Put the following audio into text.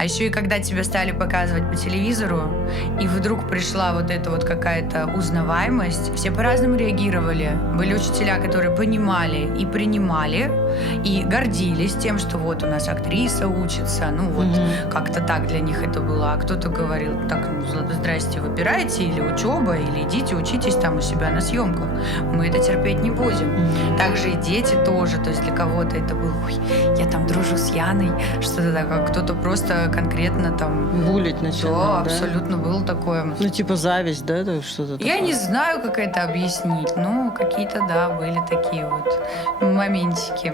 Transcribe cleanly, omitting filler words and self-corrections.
А еще и когда тебя стали показывать по телевизору, и вдруг пришла вот эта вот какая-то узнаваемость, все по-разному реагировали. Были учителя, которые понимали и принимали, и гордились тем, что вот у нас актриса учится, ну вот как-то так для них это было. А кто-то говорил, так, здрасте, выбирайте или учеба, или идите учитесь там у себя на съемках. Мы это терпеть не будем. Также и дети тоже, то есть для кого-то это было, ой, я там дружу с Яной, что-то такое, кто-то просто конкретно там... Булить начинал, да? Абсолютно было такое. Ну, типа зависть, да, что-то такое? Я не знаю, как это объяснить, но какие-то, да, были такие вот моментики.